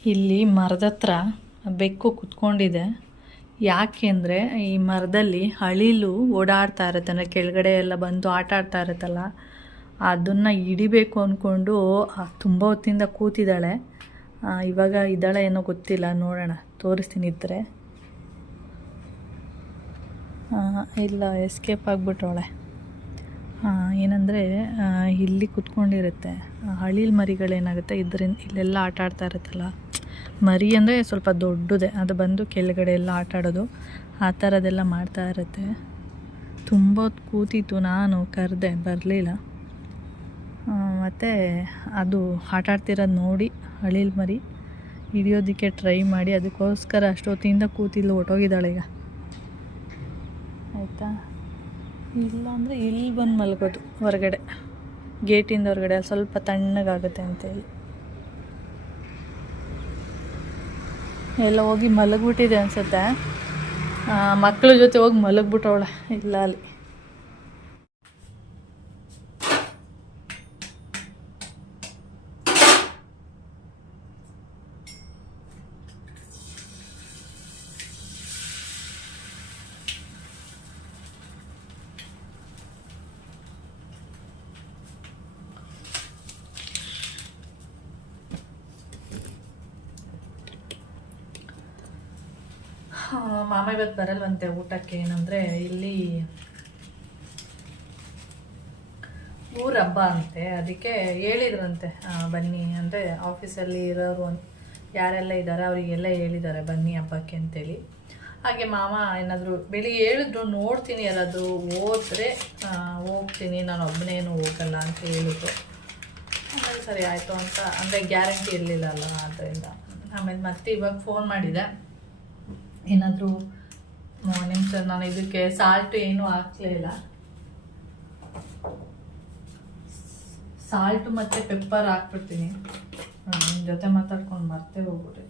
ಇಲ್ಲಿ ಮರದ ಹತ್ರ ಬೆಕ್ಕು ಕುತ್ಕೊಂಡಿದೆ. ಯಾಕೆಂದರೆ ಈ ಮರದಲ್ಲಿ ಅಳಿಲು ಓಡಾಡ್ತಾ ಇರುತ್ತೆ. ಅಂದರೆ ಕೆಳಗಡೆ ಎಲ್ಲ ಬಂದು ಆಟ ಆಡ್ತಾ ಇರುತ್ತಲ್ಲ, ಅದನ್ನು ಹಿಡಿಬೇಕು ಅಂದ್ಕೊಂಡು ತುಂಬ ಹೊತ್ತಿಂದ ಕೂತಿದ್ದಾಳೆ. ಇವಾಗ ಇದ್ದಾಳೆ ಏನೋ ಗೊತ್ತಿಲ್ಲ, ನೋಡೋಣ, ತೋರಿಸ್ತೀನಿ ಇದ್ದರೆ ಇಲ್ಲ ಎಸ್ಕೇಪ್ ಆಗಿಬಿಟ್ಟವಳೆ ಏನಂದರೆ ಇಲ್ಲಿ ಕುತ್ಕೊಂಡಿರುತ್ತೆ. ಹಳಿಲ್ ಮರಿಗಳೇನಾಗುತ್ತೆ, ಇದರಿಂದ ಇಲ್ಲೆಲ್ಲ ಆಟ ಆಡ್ತಾ ಇರುತ್ತಲ್ಲ. ಮರಿ ಅಂದರೆ ಸ್ವಲ್ಪ ದೊಡ್ಡದೆ, ಅದು ಬಂದು ಕೆಳಗಡೆ ಎಲ್ಲ ಆಟ ಆಡೋದು. ಆ ಥರದ್ದೆಲ್ಲ ಮಾಡ್ತಾ ಇರುತ್ತೆ. ತುಂಬ ಹೊತ್ತು ಕೂತಿತ್ತು ನಾನು, ಕರೆದೆ, ಬರಲಿಲ್ಲ. ಮತ್ತು ಅದು ಆಟ ಆಡ್ತಿರೋದು ನೋಡಿ ಹಳಿಲ್ ಮರಿ ಹಿಡಿಯೋದಕ್ಕೆ ಟ್ರೈ ಮಾಡಿ ಅದಕ್ಕೋಸ್ಕರ ಅಷ್ಟೊತ್ತಿಂದ ಕೂತಿಲ್ಲ ಹೊಟ್ಟೋಗಿದ್ದಾಳೆ ಈಗ. ಆಯಿತಾ? ಇಲ್ಲ ಅಂದರೆ ಇಲ್ಲಿ ಬಂದು ಮಲಗೋದು ಹೊರಗಡೆ. ಗೇಟಿಂದ ಹೊರಗಡೆ, ಅಲ್ಲಿ ಸ್ವಲ್ಪ ತಣ್ಣಗಾಗುತ್ತೆ ಅಂತೇಳಿ ಎಲ್ಲ ಹೋಗಿ ಮಲಗಿಬಿಟ್ಟಿದೆ ಅನಿಸುತ್ತೆ. ಮಕ್ಕಳ ಜೊತೆ ಹೋಗಿ ಮಲಗಿಬಿಟ್ಟವಳೆ, ಇಲ್ಲ ಅಲ್ಲಿ ಆ, ಮಾಮ ಇವತ್ತು ಬರಲ್ವಂತೆ ಊಟಕ್ಕೆ, ಏನಂದರೆ ಇಲ್ಲಿ ಹಬ್ಬ ಅಂತೆ, ಅದಕ್ಕೆ ಹೇಳಿದ್ರಂತೆ ಬನ್ನಿ, ಅಂದರೆ ಆಫೀಸಲ್ಲಿ ಇರೋರು ಯಾರೆಲ್ಲ ಇದ್ದಾರೆ ಅವರಿಗೆಲ್ಲ ಹೇಳಿದ್ದಾರೆ ಬನ್ನಿ ಹಬ್ಬಕ್ಕೆ ಅಂತೇಳಿ. ಹಾಗೆ ಮಾಮ ಏನಾದರೂ ಬೆಳಿಗ್ಗೆ ಹೇಳಿದ್ರು, ನೋಡ್ತೀನಿ ಯಾರಾದರೂ, ಹೋದ್ರೆ ಹೋಗ್ತೀನಿ, ನಾನು ಒಬ್ಬನೇನು ಹೋಗಲ್ಲ ಅಂತ ಹೇಳಿದ್ರು. ಆಮೇಲೆ ಸರಿ, ಆಯಿತು ಅಂತ, ಅಂದರೆ ಗ್ಯಾರಂಟಿ ಇರಲಿಲ್ಲ ಅಲ್ಲ ಆದ್ದರಿಂದ. ಆಮೇಲೆ ಮತ್ತೆ ಇವಾಗ ಫೋನ್ ಮಾಡಿದೆ. ಏನಾದರೂ ನಿಮಿಷ ನಾನು ಇದಕ್ಕೆ ಸಾಲ್ಟ್ ಏನೂ ಹಾಕ್ಲೇ ಇಲ್ಲ. ಸಾಲ್ಟ್ ಮತ್ತು ಪೆಪ್ಪರ್ ಹಾಕ್ಬಿಡ್ತೀನಿ. ನಿಮ್ಮ ಜೊತೆ ಮಾತಾಡ್ಕೊಂಡು ಮರ್ತೇ ಹೋಗ್ಬಿಡಿ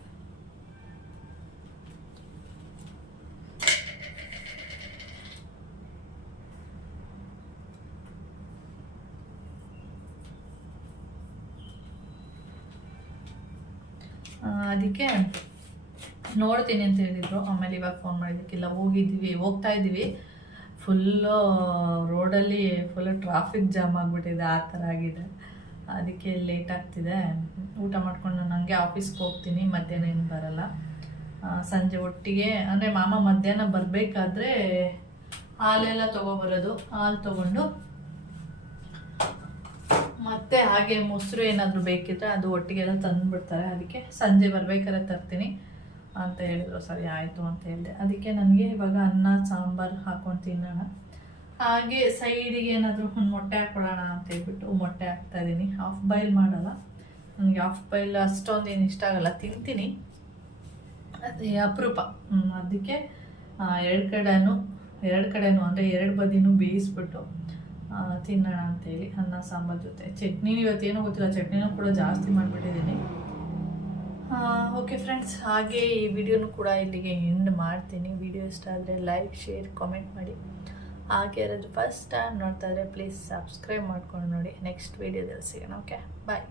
ಅದಕ್ಕೆ ನೋಡ್ತೀನಿ ಅಂತ ಹೇಳಿದ್ರು. ಆಮೇಲೆ ಇವಾಗ ಫೋನ್ ಮಾಡಿದ್ದಕ್ಕಿಲ್ಲ ಹೋಗಿದ್ದೀವಿ, ಹೋಗ್ತಾ ಇದ್ದೀವಿ. ಫುಲ್ಲು ರೋಡಲ್ಲಿ ಫುಲ್ ಟ್ರಾಫಿಕ್ ಜಾಮ್ ಆಗಿಬಿಟ್ಟಿದೆ, ಆ ಥರ ಆಗಿದೆ. ಅದಕ್ಕೆ ಲೇಟ್ ಆಗ್ತಿದೆ. ಊಟ ಮಾಡ್ಕೊಂಡು ನಾನು ಹಂಗೆ ಆಫೀಸ್ಗೆ ಹೋಗ್ತೀನಿ, ಮಧ್ಯಾಹ್ನ ಏನು ಬರಲ್ಲ. ಸಂಜೆ ಒಟ್ಟಿಗೆ, ಅಂದರೆ ಮಾಮ ಮಧ್ಯಾಹ್ನ ಬರಬೇಕಾದ್ರೆ ಹಾಲೆಲ್ಲ ತೊಗೊಬರೋದು. ಹಾಲು ತೊಗೊಂಡು ಮತ್ತೆ ಹಾಗೆ ಮೊಸರು ಏನಾದರೂ ಬೇಕಿದ್ರೆ ಅದು ಒಟ್ಟಿಗೆಲ್ಲ ತಂದುಬಿಡ್ತಾರೆ. ಅದಕ್ಕೆ ಸಂಜೆ ಬರ್ಬೇಕಾದ್ರೆ ತರ್ತೀನಿ. ಅಂತ ಹೇಳಿದ್ರು, ಸರಿ, ಆಯಿತು ಅಂತ ಹೇಳಿದೆ. ಅದಕ್ಕೆ ನನಗೆ ಇವಾಗ ಅನ್ನ, ಸಾಂಬಾರು ಹಾಕೊಂಡು ತಿನ್ನೋಣ ಹಾಗೆ ಸೈಡಿಗೆ ಏನಾದರೂ ಒಂದು ಮೊಟ್ಟೆ ಹಾಕ್ಕೊಳ್ಳೋಣ ಅಂತ ಹೇಳ್ಬಿಟ್ಟು ಮೊಟ್ಟೆ ಹಾಕ್ತಾ ಇದ್ದೀನಿ. ಹಾಫ್ ಬಾಯ್ಲ್ ಮಾಡಲ್ಲ. ನನಗೆ ಹಾಫ್ ಬಾಯ್ಲ್ ಅಷ್ಟೊಂದು ಏನು ಇಷ್ಟ ಆಗಲ್ಲ. ತಿಂತೀನಿ. ಅದೇ ಅಪರೂಪ. ಅದಕ್ಕೆ ಎರಡು ಕಡೆನೂ ಎರಡು ಕಡೆನೂ ಅಂದರೆ ಎರಡು ಬದಿನೂ ಬೇಯಿಸ್ಬಿಟ್ಟು ತಿನ್ನೋಣ ಅಂತೇಳಿ ಅನ್ನ, ಸಾಂಬಾರ್ ಜೊತೆ. ಚಟ್ನಿ ಇವತ್ತೇನೋ ಗೊತ್ತಿಲ್ಲ. ಚಟ್ನಿನೂ ಕೂಡ ಜಾಸ್ತಿ ಮಾಡಿಬಿಟ್ಟಿದ್ದೀನಿ. ಓಕೆ ಫ್ರೆಂಡ್ಸ್ ಹಾಗೆ ಈ ವಿಡಿಯೋನು ಕೂಡ ಇಲ್ಲಿಗೆ ಎಂಡ್ ಮಾಡ್ತೀನಿ. ವಿಡಿಯೋ ಇಷ್ಟ ಆದರೆ ಲೈಕ್ ಶೇರ್ ಕಾಮೆಂಟ್ ಮಾಡಿ. ಹಾಗೆ ಯಾರಾದರೂ ಫಸ್ಟ್ ಟೈಮ್ ನೋಡ್ತಾ ಇದ್ರೆ ಪ್ಲೀಸ್ ಸಬ್ಸ್ಕ್ರೈಬ್ ಮಾಡ್ಕೊಂಡು ನೋಡಿ. ನೆಕ್ಸ್ಟ್ ವೀಡಿಯೋದಲ್ಲಿ ಸಿಗೋಣ ಓಕೆ ಬಾಯ್